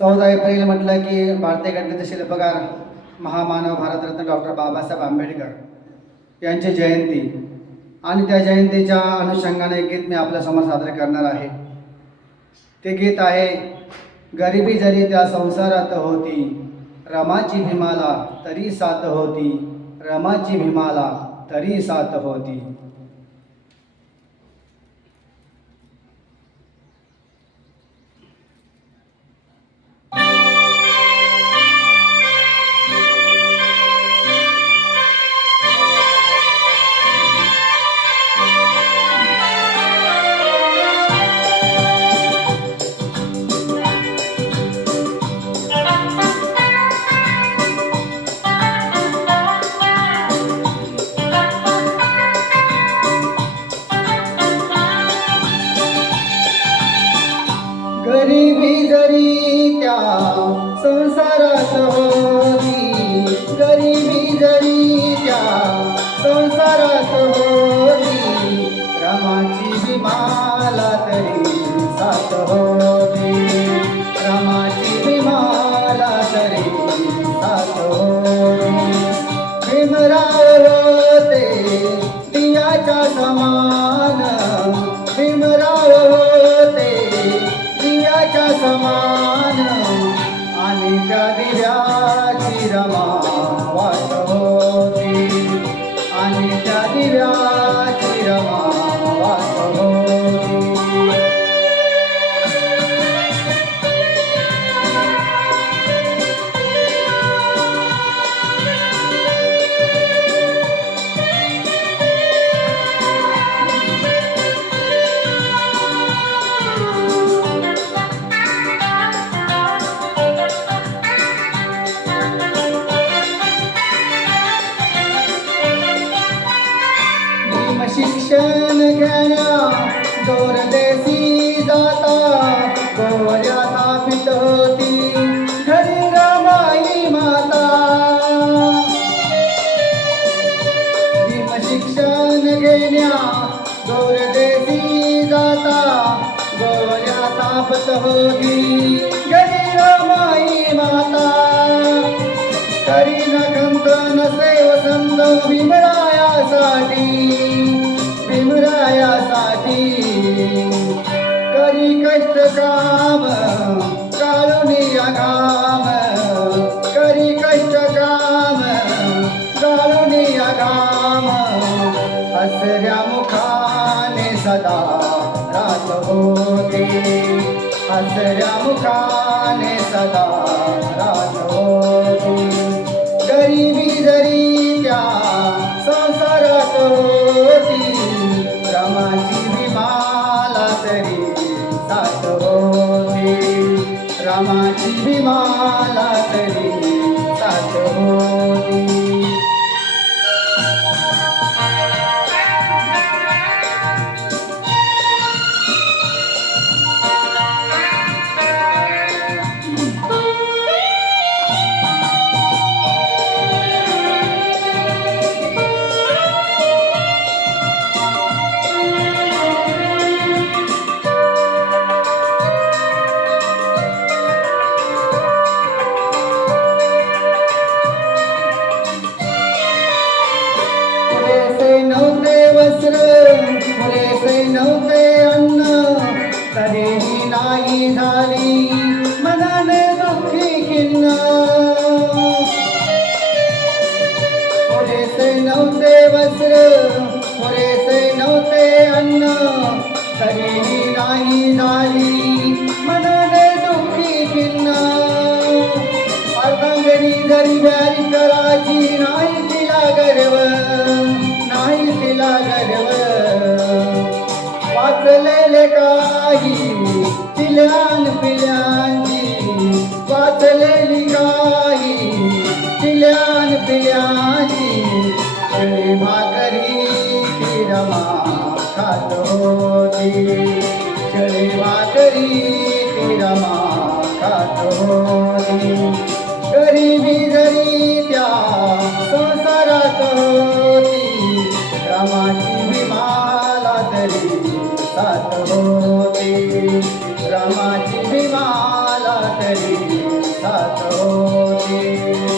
14 April म्हटलं की भारतीय घटनेचे शिल्पकार महामानव भारतरत्न डॉक्टर बाबासाहेब आंबेडकर यांची जयंती आणि त्या जयंतीच्या अनुषंगाने एक गीत मी आपल्यासमोर सादर करणार आहे. ते गीत आहे, गरिबी जरी त्या संसारात होती, रमाची भीमाला तरी साथ होती, रमाची भीमाला तरी साथ होती. गरिबी जरी त्या संसारात होती, गरिबी जरी त्या संसारात होती, रमाची भीमाला तरी साथ होती, रमाची भीमाला तरी साथ होती. भीमराव होते दियाच्या समान, भीमराव होते दियाच्या समान, आणि त्या दिव्याची रमा वाट होती, आणि त्या दिव्याची रमा वाट होती. शिक्षण घेण्या दोरदेशी जाता, गोवऱ्या थापित होती घरी रमाई माता. भीम शिक्षण घेण्या दोरदेशी जाता, गोवऱ्या थापत होती घरी रमाई माता. तरी नखंत नसे वसंत भीमरायासाठी, भीमरायासाठी करी कष्ट काम काढून घाम, करी कष्ट काम काढून घाम. हसऱ्या मुखाने सदा रात होती, हसऱ्या मुखाने सदा रात होती. गरिबी जरी त्या संसारात होती, रमाची भीमाला तरी साथ होती, रमाची भीमाला तरी साथ होती. पुरेसे नव्हते अन्न, तरीही नाही झाली मनाने दुःखी खिन्न. पुरेसे नव्हते वस्त्र, पुरेसे नव्हते अन्न, तरीही नाही झाली मनाने दुःखी खिन्न. अर्धांगणी गरिबारी कराची नाही तिला गर्व, नाही तिला गर्व. वाचलेले काही चिल्यान पिल्यांची, वाचलेली काही चिल्यान पिल्यांची, शिळी भाकरी ती रमा खात होती, शिळी भाकरी ती रमा खात होती. गरिबी जरी त्या संसारात होती, रमाची भीमाला तरी साथ होती, रमाची भीमाला तरी स्वामी